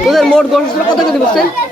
তোদের মোট গোষ্ঠ কত কেজি বুঝছেন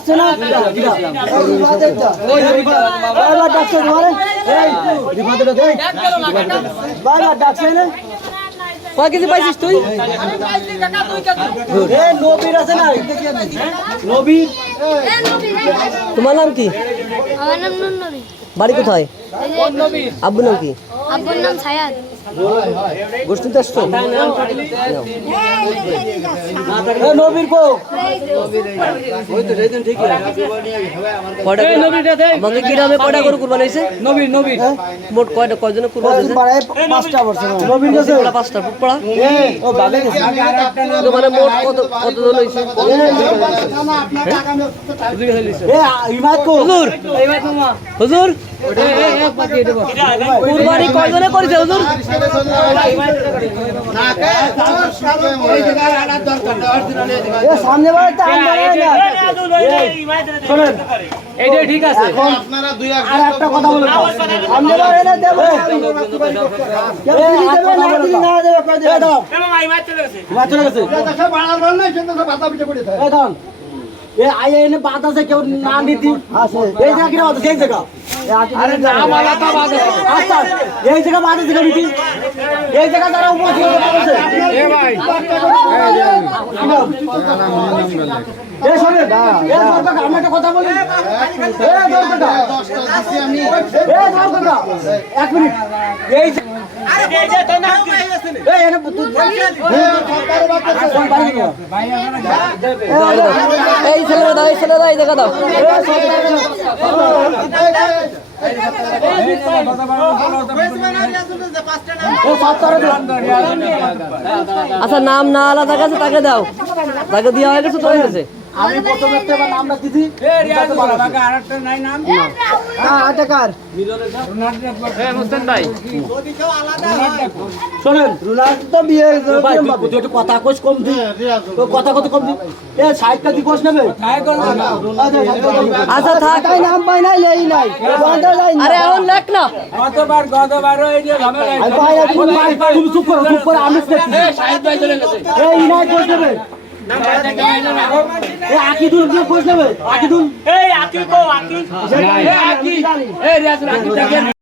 সে তো কথা। কয় কেজি পাইছিস তুই? তোমার নাম কি? আমার নাম নুননবী বাড়ি কোথায়? আব্বু নাম কি? আব্বুর নাম সায়াদ। গোষ্ঠীতে আসছো? গরু- আমাদের গ্রামে কয়টা গরু কুরবানি হয়েছে? মোট কয়টা কয়জনে কুরবানি হয়েছে? পাঁচটা পুকপাড়া মানে মোট কত কতজন হয়েছে? হুজুর হুজুর! কুরবানি কয়জনে করেছে হুজুর বাদ আছে কেউ না নীতি এই জায়গা কিনা আছে সেই জায়গা আরে না মালা তো বাদ আছে আচ্ছা এই জায়গা বাদ। আছে নীতি এই জায়গা তারা উপস্থিত আছে এ ভাই। এ শোনেন এ দরকার আমি একটা কথা বলি। এ দরকার এ এক মিনিট। এই এই এনে তুই এই ছেলেরা দাও এই দেখা দাও আচ্ছা নাম না আলাদা কাছে তাকে দাও তাকে দেওয়া হয়ে গেছে তো হয়ে গেছে আমি প্রথমে একটা নামটা দিছি হ্যাঁ কার? শোনেন রুনার তো বিয়ে কথা কইস কম দি। তো কথা কত কম দি? এ সাইডটা দি কইস নেবে আচ্ছা থাক। তাই নাম পাই নাই লেই নাই। আরে এখন লেখ না। আমি পাই না তুমি চুপ করো চুপ করো আমি এই কইস নেবে এ আকিদুল দিয়ে কইস নেবে। আকিদুল এই আকি কো আকি। এই আকি। এই রিয়াজ আকি